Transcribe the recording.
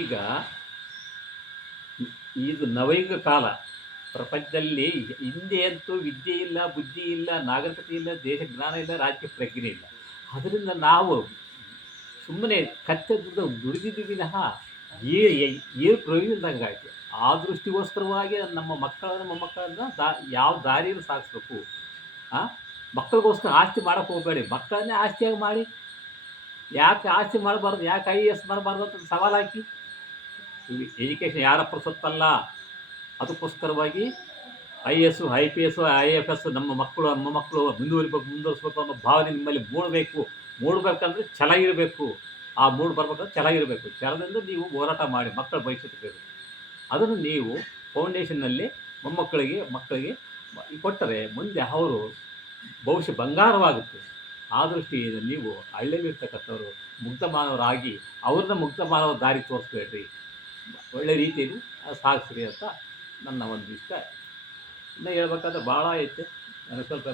ಈಗ ಇದು ನವಯುಗ ಕಾಲ. ಪ್ರಪಂಚದಲ್ಲಿ ಹಿಂದೆ ಅಂತೂ ವಿದ್ಯೆ ಇಲ್ಲ, ಬುದ್ಧಿ ಇಲ್ಲ, ನಾಗರಿಕತೆ ಇಲ್ಲ, ದೇಶ ಜ್ಞಾನ ಇಲ್ಲ, ರಾಜ್ಯ ಪ್ರಜ್ಞೆ ಇಲ್ಲ. ಅದರಿಂದ ನಾವು ಸುಮ್ಮನೆ ಕಚ್ಚದ ದುಡಿದಿದ್ದು ವಿನಃ ಏ ಏನು ಪ್ರಯೋಜನದಂಗಾಯ್ತು ಆ ದೃಷ್ಟಿಗೋಸ್ಕರವಾಗಿ ನಮ್ಮ ಮಕ್ಕಳನ್ನ ಮಕ್ಕಳನ್ನು ದಾ, ಯಾವ ದಾರಿಯಲ್ಲಿ ಸಾಗಿಸ್ಬೇಕು. ಆ? ಮಕ್ಕಳಿಗೋಸ್ಕರ ಆಸ್ತಿ ಮಾಡೋಕ್ಕೆ ಹೋಗಬೇಡಿ. ಮಕ್ಕಳನ್ನೇ ಆಸ್ತಿಯಾಗಿ ಮಾಡಿ. ಯಾಕೆ ಆಸ್ತಿ ಮಾಡಬಾರ್ದು? ಯಾಕೆ ಐ ಎ ಎಸ್ ಮಾಡಬಾರ್ದು ಅಂತ ಸವಾಲು ಹಾಕಿ. ಎಜುಕೇಷನ್ ಯಾರ ಸೊತ್ತಲ್ಲ ಅದಕ್ಕೋಸ್ಕರವಾಗಿ I S I P S I F S ನಮ್ಮ ಮಕ್ಕಳು ನಮ್ಮ ಮಕ್ಕಳು ಮುಂದುವರಿಬೇಕು, ಮುಂದುವರಿಸ್ಬೇಕು ಅನ್ನೋ ಭಾವನೆ ನಿಮ್ಮಲ್ಲಿ ಮೂಡಬೇಕು. ಮೂಡಬೇಕಂದ್ರೆ ಛಲ ಇರಬೇಕು ಆ ಮೂಡ್ ಬರ್ಬೇಕಂದ್ರೆ ಛಲ ಇರಬೇಕು ನೀವು ಹೋರಾಟ ಮಾಡಿ ಮಕ್ಕಳ ಭವಿಷ್ಯತ್ತು ಬೇಕು ಅದನ್ನು ನೀವು ಫೌಂಡೇಶನ್ನಲ್ಲಿ ಮೊಮ್ಮಕ್ಕಳಿಗೆ, ಮಕ್ಕಳಿಗೆ ಕೊಟ್ಟರೆ ಮುಂದೆ ಅವರು ಭವಿಷ್ಯ ಬಂಗಾರವಾಗುತ್ತೆ. ಆ ದೃಷ್ಟಿಯಿಂದ ನೀವು ಹಳ್ಳಿಯಲ್ಲಿರ್ತಕ್ಕಂಥವ್ರು ಮುಗ್ಧ ಮಾನವರಾಗಿ ಅವ್ರನ್ನ ಮುಗ್ಧ ಮಾನವ ದಾರಿ ತೋರಿಸ್ಬೇಡ್ರಿ. ಒಳ್ಳೆ ರೀತಿಯಲ್ಲಿ ಸಾಗಿಸ್ರಿ ಅಂತ ನನ್ನ ಒಂದು ಇಷ್ಟ. ಇನ್ನು ಹೇಳ್ಬೇಕಾದ್ರೆ ಭಾಳ ಐತೆ. ನನಗೆ ಸ್ವಲ್ಪ